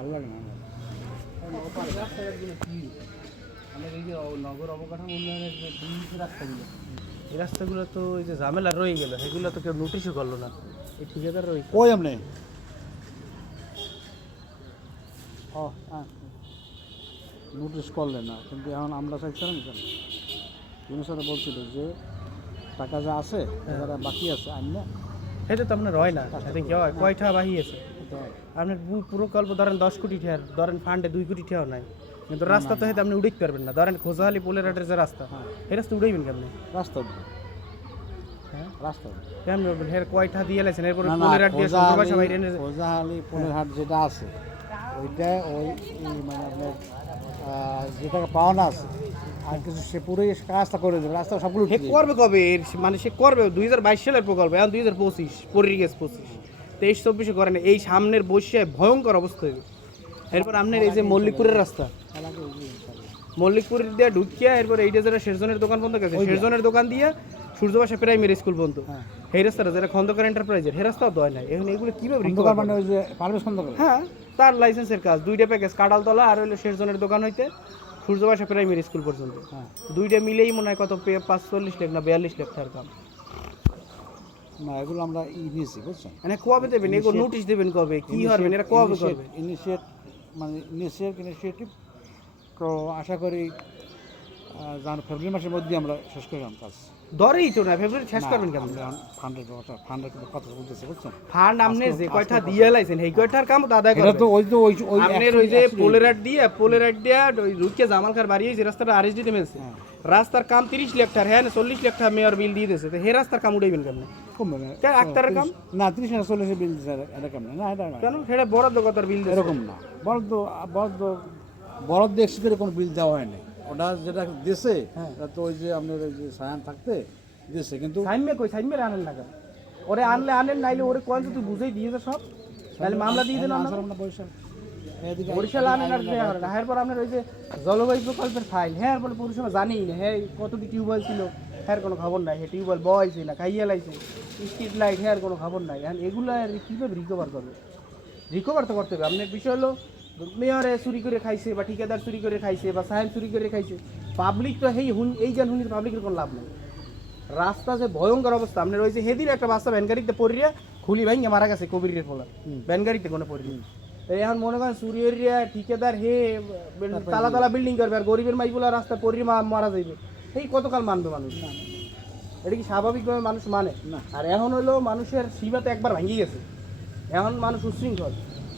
ভালো লাগে না আমাদের এই যে নগর অবকাঠামো উন্নয়নের যে রাস্তাগুলো এই রাস্তাগুলো তো এই যে ঝামেলা রয়ে গেল সেগুলো তো কেউ নোটিশও করল না। এই ঠিকাদার রয়ে কই আপনি? ও হ্যাঁ নোটিশ করলেন না কিন্তু এখন আমরা চাইছিলাম কেন? তিনি সাথে বলছিল যে টাকা যা আছে যারা বাকি আছে আমি না? সেটা তো আপনার হয় না। সেটা কি হয়? কয়টা বাহি আছে? আপনার পু- পুরো কল্প ধরেন দশ কোটি ঠেয়ার ধরেন ফান্ডে দুই কোটি ঠেয়াও নাই। কিন্তু রাস্তা তো হয়তো আপনি উড়াইতে পারবেন না। ধরেন খোঁজাহালি পোলের হাটের যে রাস্তা হ্যাঁ। এই রাস্তা উড়াইবেন কেমনি? রাস্তা হ্যাঁ? রাস্তা কেমন হের কয়টা দিয়ে লাইছেন? এরপরে পোলের হাট দিয়ে খোঁজাহালি- পোলের হাট যেটা আছে ওইটা ওই মানে আপনার পাওনা আছে আর কিছু সে কাজটা করে দেবে রাস্তা সবগুলো দেবে। করবে কবে? মানে সে করবে দুই হাজার বাইশ সালের প্রকল্প এখন দুই হাজার পঁচিশ গেছে পঁচিশ। তেইশ চব্বিশে করে না এই সামনের ভয়ঙ্কর অবস্থা হইবে। এরপর আপনার এই যে মল্লিকপুরের রাস্তা দিয়ে ঢুকিয়া এরপর এইটা শেরজনের দোকান বন্ধ গেছে শেরজনের দোকান দিয়ে সূর্যবাসা প্রাইমারি স্কুল বন্ধ। হ্যাঁ। এই রাস্তাটা যেটা খন্দকার এন্টারপ্রাইজের এই রাস্তাও দেয় না এখন এগুলো কীভাবে? মানে হ্যাঁ তার লাইসেন্সের কাজ দুইটা প্যাকেজ কাডালতলা আর হইল শেরজনের দোকান হইতে। সূর্যবাসা প্রাইমারি স্কুল পর্যন্ত। হ্যাঁ। দুইটা মিলেই মনে হয় কত পাঁচচল্লিশ লাখ না বিয়াল্লিশ লাখ টাকার কাম না এগুলো আমরা ই নিয়েছি বুঝছেন? মানে কবে দেবেন? এগুলো নোটিশ দেবেন কবে? কি হবেন এরা কবে করবে? ইনিশিয়েট মানে ইনিশিয়েট ইনিশিয়েটিভ তো আশা করি জান ফেব্রুয়ারি মাসের মধ্যে আমরা শেষ করলাম কাজ। ধরেই তো না ফেব্রুয়ারি শেষ করবেন কেমন? ফান্ডের কথা ফান্ডের কথা বলতেছে বুঝছেন ফান্ড আপনি যে কয়টা দিয়ে লাইছেন এই কয়টার কাম তো আদায় এটা তো ওই তো ওই ওই আপনার ওই যে পোলেরাট দিয়ে পোলেরাট দিয়ে ওই জামালকার বাড়ি হয়েছে রাস্তাটা আরএস দিতে মেলছে। হ্যাঁ। রাস্তার কাম তিরিশ লাখ টাকা হ্যাঁ চল্লিশ লাখ টাকা মেয়র বিল দিয়ে দিয়েছে। তো হে রাস্তার কাম উঠাইবেন কেমন? আক্তারের কাম? না তিরিশ না বিল দিচ্ছে এরকম না না এটা কেন? সেটা বরাদ্দ কথার বিল এরকম না। বরাদ্দ বরাদ্দ বরাদ্দ কোনো বিল দেওয়া হয়নি ওটা যেটা দেশে হ্যাঁ। তো ওই যে আপনার ওই যে সায়ান থাকতে দেশে কিন্তু সাইমে কই? সাইমে আনেন না ওরে আনলে আনেন নাইলে ওরে কোন তুই বুঝেই দিয়ে দে সব তাহলে মামলা দিয়ে দেন আনসার আমরা বরিশাল বরিশাল আনেন আর না হ্যাঁ পর আপনার ওই যে জলবায়ু প্রকল্পের ফাইল হ্যাঁ বলে পরিষেবা জানি না। হ্যাঁ কতটি টিউবওয়েল ছিল। হ্যাঁ কোনো খবর নাই। হ্যাঁ টিউবওয়েল বয়ছে না খাইয়ে লাইছে। স্ট্রিট লাইট হ্যাঁ কোনো খবর নাই। এখন এগুলো আর কীভাবে রিকভার করবে? রিকভার তো করতে হবে। আপনার বিষয় হলো মেয়রে চুরি করে খাইছে বা ঠিকাদার চুরি করে খাইছে বা সাহেব চুরি করে খাইছে পাবলিক তো এই হুন এই যে হুনির পাবলিকের কোনো লাভ নেই। রাস্তা যে ভয়ঙ্কর অবস্থা আপনার ওই যে হেদিন একটা বাচ্চা ভ্যানগাড়িতে পড়িয়া খুলি ভাঙে মারা গেছে কবিরের ফলা ভ্যানগাড়িতে কোনো পড়ি এখন মনে করেন সুরিয়া ঠিকাদার হে তালা তালা বিল্ডিং করবে আর গরিবের মাইগুলা রাস্তা পড়ি মারা যাইবে। এই কতকাল মানবে মানুষ? এটা কি স্বাভাবিকভাবে মানুষ মানে? না। আর এখন হলো মানুষের সীমাতে একবার ভেঙে গেছে। এখন মানুষ উচ্ছৃঙ্খল।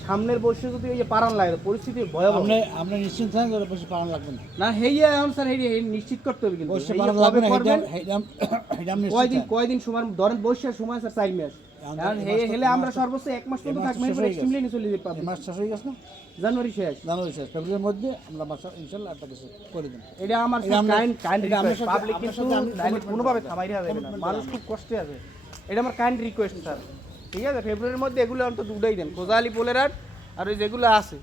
সামনের বসে যদি ওই যে পারান লাগে পরিস্থিতি ভয়াবহ। আপনি আপনি নিশ্চিন্ত থাকেন যে বসে পালন লাগবে না। না হেইয়া এখন স্যার হেই হেই নিশ্চিত করতে হবে কিন্তু। বসে কবে লাগবে না নিশ্চিত কয়দিন। কয়দিন সময় ধরেন বৈশাখ সময় স্যার চার মাস। কারণ এই হে হেলে আমরা সর্বোচ্চ এক মাস এই পর্যন্ত থাকব এরপর এক্সট্রিমলি চলে যেতে এই পারব মাস শেষ হয়ে গেছে না? জানুয়ারি শেষ। জানুয়ারি শেষ। ফেব্রুয়ারির মধ্যে আমরা মাস ইনশাল্লাহ একটা কিছু করে দিন এটা আমার কাইন্ড কাইন্ড পাবলিক কিন্তু কোনোভাবে করব। থামাই দেওয়া যাবে না। মানুষ খুব কষ্টে আছে। এটা আমার কাইন্ড রিকোয়েস্ট স্যার। ঠিক আছে ফেব্রুয়ারির মধ্যে এগুলো অন্তত উঠেই দেন। খোঁজালি পোলেরাট আর ওই যেগুলো আছে।